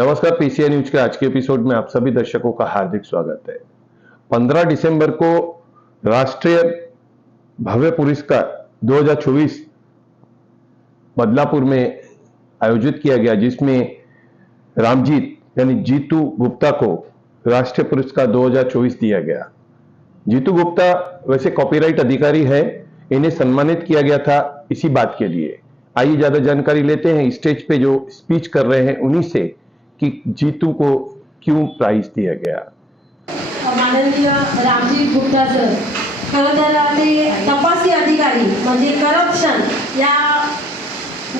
नमस्कार, PCI news के आज के episode में आप सभी दर्शकों का हार्दिक स्वागत है। 15 दिसंबर को राष्ट्रीय भव्य पुरस्कार 2024 बदलापुर में आयोजित किया गया, जिसमें रामजीत यानी जीतू गुप्ता को राष्ट्रीय पुरस्कार 2024 दिया गया। जीतू गुप्ता वैसे कॉपीराइट अधिकारी है, इन्हें सम्मानित किया गया था इसी बात के लिए। आइए ज्यादा जानकारी लेते हैं स्टेज पे जो स्पीच कर रहे हैं उन्हीं से कि जीतू को क्यों प्राइज दिया गया। माननीय रामजीत गुप्ता सर, खरं तर ते तपासी अधिकारी म्हणजे करप्शन या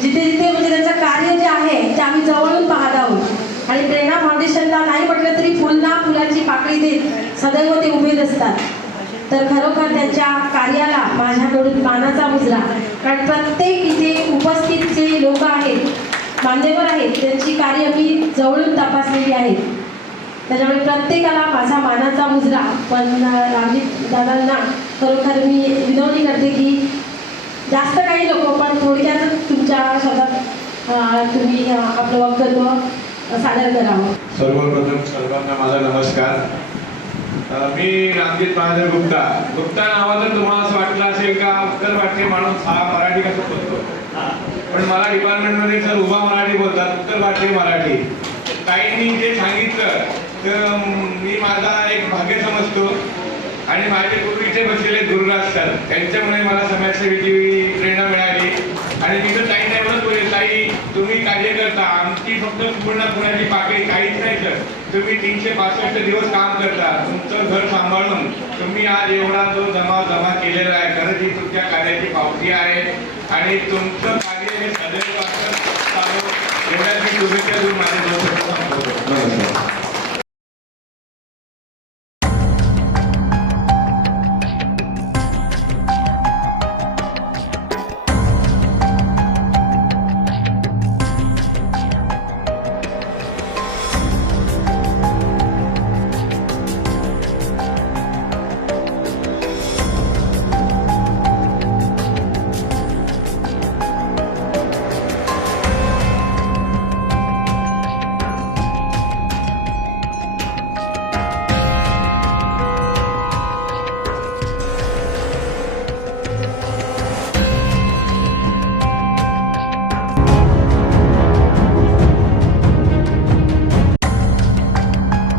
जिथे जिथे म्हणजे त्यांचं कार्य जे आहे ते आम्ही जवळून पाहत आहोत आणि प्रेरणा फाउंडेशनला नाही म्हटलं तरी फुलाची पाकळी देत सदैव ते उभे असतात। तर खरोखर त्यांच्या कार्याला माझ्याकडून मानाचा मुजरा, कारण प्रत्येक इथे उपस्थित जे लोक आहेत, मान्यवर आहेत, त्यांची कार्य मी जवळून तपासलेली आहेत। त्याच्यामुळे प्रत्येकाला माझा मानाचा मुजरा। पण रामजीत दादांना खरोखर मी विनवणी करते की जास्त काही नको, पण थोडक्यात तुमच्या शब्दात तुम्ही आपलं वक्तव्य सादर करावं। सर्वप्रथम सर्वांना माझा नमस्कार। मी रामजीत महादेव गुप्ता नावाचं तुम्हाला असं वाटलं असेल का उत्तर भारतीय माणूस हा मराठी कसं बोलतो, पण मला डिपार्टमेंटमध्ये सर उभा मराठी बोलतात, उत्तर भारतीय मराठी। काहींनी जे सांगितलं तर मी माझा एक भाग्य समजतो आणि माझे गुरु इथे बसलेले गुरुराज सर, त्यांच्यामुळे मला समाजसेवेची प्रेरणा मिळाली। आणि मी तर ताई नाही म्हणत बोले, ताई तुम्ही कार्य करता, आमची फक्त पूर्ण पुण्याची पाकळी काहीच नाही सर, तुम्ही 365 दिवस काम करता, तुमचं घर सांभाळून तुम्ही आज एवढा जो जमा केलेला आहे, खरंच ही तुमच्या कार्याची पावती आहे। आणि तुमचं